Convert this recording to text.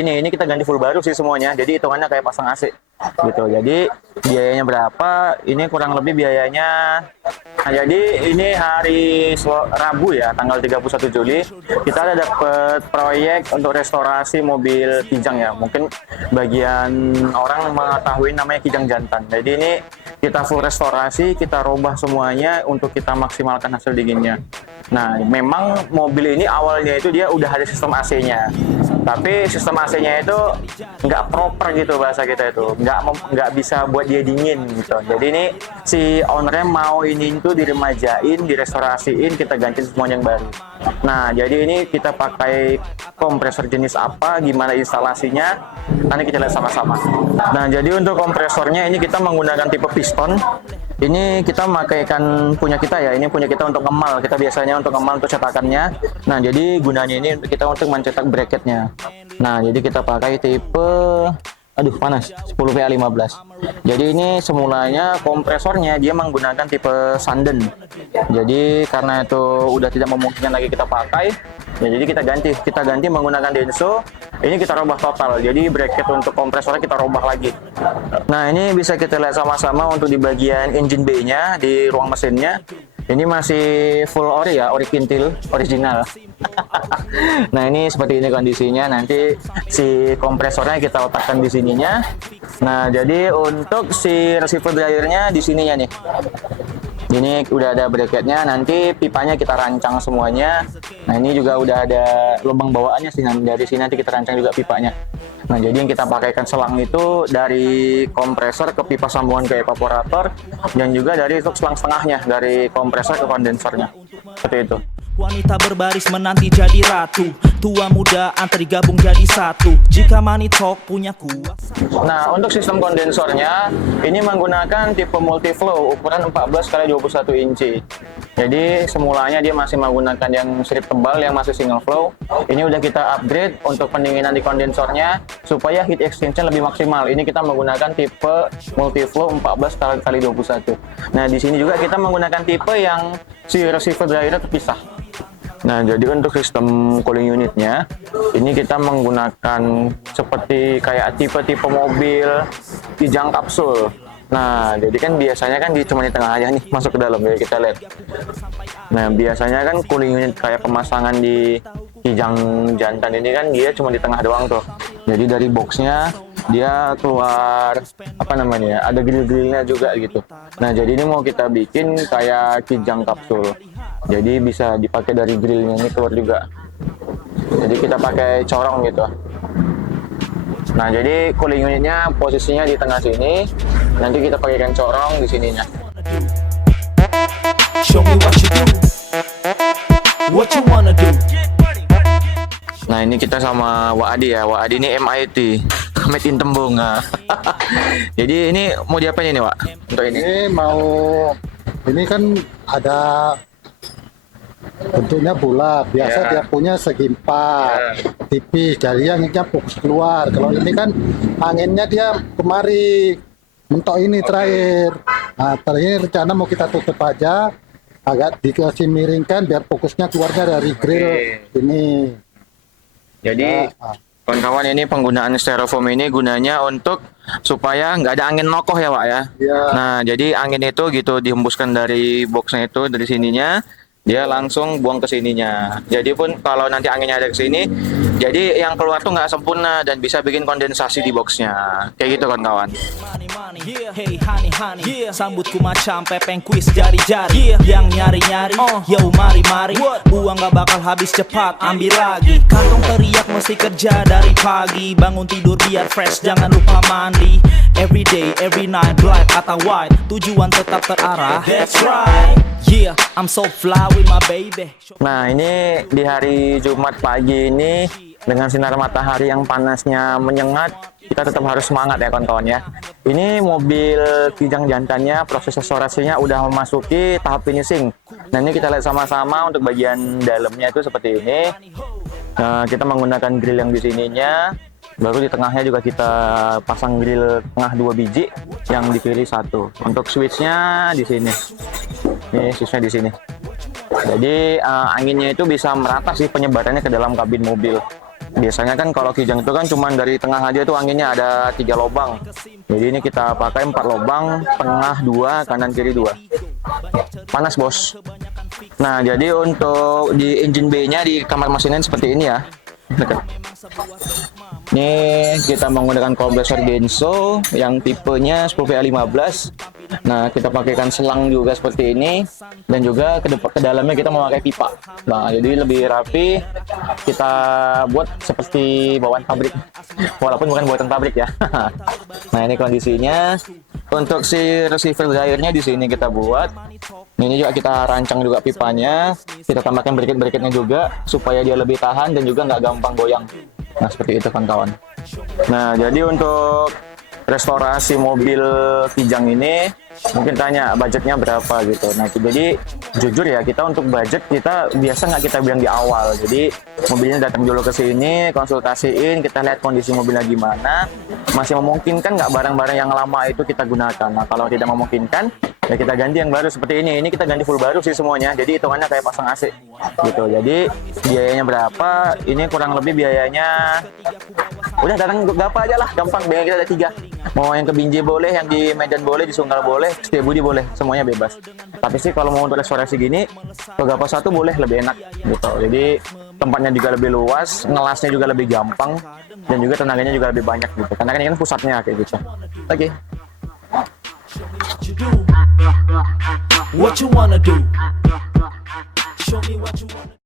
Ini kita ganti full baru sih semuanya, jadi hitungannya kayak pasang AC gitu. Jadi biayanya berapa? Ini kurang lebih biayanya. Nah, jadi ini hari Rabu ya, tanggal 31 Juli kita ada dapat proyek untuk restorasi mobil Kijang ya. Mungkin bagian orang mengetahui namanya Kijang Jantan. Jadi ini kita full restorasi, kita rubah semuanya untuk kita maksimalkan hasil dinginnya. Nah, memang mobil ini awalnya itu dia udah ada sistem AC-nya, tapi sistem AC-nya itu nggak proper gitu bahasa kita itu, nggak bisa buat dia dingin gitu. Jadi ini si ownernya mau ini itu diremajain, direstorasiin, kita ganti semuanya yang baru. Nah, jadi ini kita pakai kompresor jenis apa, gimana instalasinya, nanti kita lihat sama-sama. Nah, jadi untuk kompresornya ini kita menggunakan tipe piston. Ini kita memakaikan punya kita ya, ini punya kita untuk ngemal. Kita biasanya untuk ngemal untuk cetakannya. Nah, jadi gunanya ini kita untuk mencetak bracketnya. Nah, jadi kita pakai tipe, aduh panas, 10PA15. Jadi ini semulanya kompresornya dia menggunakan tipe Sanden. Jadi karena itu udah tidak memungkinkan lagi kita pakai, ya jadi kita ganti menggunakan Denso. Ini kita rubah total, jadi bracket untuk kompresornya kita rubah lagi. Nah, ini bisa kita lihat sama-sama untuk di bagian engine bay-nya, di ruang mesinnya. Ini masih full ori ya, ori kintil, original. Nah, ini seperti ini kondisinya. Nanti si kompresornya kita letakkan di sininya. Nah, jadi untuk si receiver dryernya di sininya nih. Ini udah ada bracketnya, nanti pipanya kita rancang semuanya. Nah, ini juga udah ada lubang bawaannya sih, dari sini nanti kita rancang juga pipanya. Nah, jadi yang kita pakaikan selang itu dari kompresor ke pipa sambungan ke evaporator, dan juga dari untuk selang setengahnya dari kompresor ke kondensernya. Seperti itu. Wanita berbaris menanti jadi ratu, tua muda antri gabung jadi satu. Jika money talk punya kuat. Nah, untuk sistem kondensornya ini menggunakan tipe multiflow ukuran 14x21 inci. Jadi semulanya dia masih menggunakan yang strip tebal yang masih single flow. Ini udah kita upgrade untuk pendinginan di kondensornya supaya heat exchanger lebih maksimal. Ini kita menggunakan tipe multiflow 14x21. Nah, di sini juga kita menggunakan tipe yang si receiver dryer terpisah. Nah, jadi untuk sistem cooling unitnya ini kita menggunakan seperti kayak tipe-tipe mobil Kijang kapsul. Nah, jadi kan biasanya kan cuma di tengah aja nih, masuk ke dalam ya, kita lihat. Nah, biasanya kan cooling unit kayak pemasangan di Kijang Jantan ini kan dia cuma di tengah doang tuh. Jadi dari boxnya dia keluar apa namanya ya, ada grill-grillnya juga gitu. Nah, jadi ini mau kita bikin kayak Kijang kapsul. Jadi bisa dipakai dari grillnya ini keluar juga. Jadi kita pakai corong gitu. Nah, jadi cooling unitnya posisinya di tengah sini. Nanti kita pakaikan corong di sininya. Show me what you do. What you wanna do. Nah, ini kita sama Wak Adi ya. Wak Adi ini MIT, Made in Tembung. Nah. Jadi ini mau diapain ini, Wak? Untuk ini? Ini kan ada bentuknya bulat, biasa Ya. dia punya segi empat, tipis, jadi anginnya fokus keluar. Kalau ini kan anginnya dia kemari, mentok ini terakhir. Nah, ini rencana mau kita tutup aja, agak dikasih miringkan biar fokusnya keluarnya dari grill ini. Jadi kawan-kawan, ini penggunaan styrofoam ini gunanya untuk supaya nggak ada angin nokoh ya, Wak ya. Ya. Nah, jadi angin itu gitu dihembuskan dari boxnya itu, dari sininya dia langsung buang ke sininya. Jadi pun kalau nanti anginnya ada ke sini, jadi yang keluar tuh nggak sempurna dan bisa bikin kondensasi di boxnya. Kayak gitu kawan-kawan. Hey honey honey, sambutku macam pepeng kuis jari-jari. Yang nyari-nyari, yo mari-mari. Uang gak bakal habis cepat, ambil lagi. Kantong teriak mesti kerja dari pagi. Bangun tidur biar fresh, jangan lupa mandi. Every day, every night, black atau white. Tujuan tetap terarah. That's right. Yeah, I'm so fly with my baby. Nah, ini di hari Jumat pagi ini dengan sinar matahari yang panasnya menyengat, kita tetap harus semangat ya kawan-kawan ya. Ini mobil Kijang Jantannya, proses restorasinya udah memasuki tahap finishing. Nah, ini kita lihat sama-sama untuk bagian dalamnya itu seperti ini. Nah, kita menggunakan grill yang di sininya. Baru di tengahnya juga kita pasang grill tengah 2 biji, yang di kiri 1. Untuk switchnya di sini. Ini switchnya di sini. Jadi anginnya itu bisa merata sih penyebarannya ke dalam kabin mobil. Biasanya kan kalau Kijang itu kan cuma dari tengah aja tuh anginnya ada 3 lubang. Jadi ini kita pakai 4 lubang, tengah 2, kanan kiri 2. Panas bos. Nah jadi untuk di engine bay-nya di kamar mesinnya seperti ini ya. Dekat. Ini kita menggunakan kompresor Denso yang tipenya 10VA15. Nah, kita pakaikan selang juga seperti ini, dan juga ke dalamnya kita memakai pipa. Nah, jadi lebih rapi. Kita buat seperti bawaan pabrik, walaupun bukan buatan pabrik ya. Nah, ini kondisinya. Untuk si receiver dryernya di sini kita buat. Ini juga kita rancang juga pipanya. Kita tambahkan bracket-bracketnya juga supaya dia lebih tahan dan juga nggak gampang goyang. Nah, seperti itu kawan-kawan. Nah, jadi untuk restorasi mobil Kijang ini mungkin tanya budgetnya berapa gitu. Nah, jadi jujur ya, kita untuk budget kita biasa nggak kita bilang di awal. Jadi mobilnya datang dulu ke sini, konsultasiin, kita lihat kondisi mobilnya gimana, masih memungkinkan nggak barang-barang yang lama itu kita gunakan. Nah, kalau tidak memungkinkan ya kita ganti yang baru seperti ini. Ini kita ganti full baru sih semuanya. Jadi hitungannya kayak pasang AC gitu. Jadi biayanya berapa? Ini kurang lebih biayanya udah datang ke Gapa aja lah, gampang. Biaya kita ada 3. Mau yang ke Binjai boleh, yang di Medan boleh, di Sunggal boleh, Setiabudi boleh, semuanya bebas. Tapi sih kalau mau untuk restorasi gini, ke Gapa 1 boleh, lebih enak gitu. Jadi tempatnya juga lebih luas, ngelasnya juga lebih gampang, dan juga tenaganya juga lebih banyak gitu. Karena kan ini kan pusatnya kayak gitu. Oke. What you wanna do? Show me what you wanna do.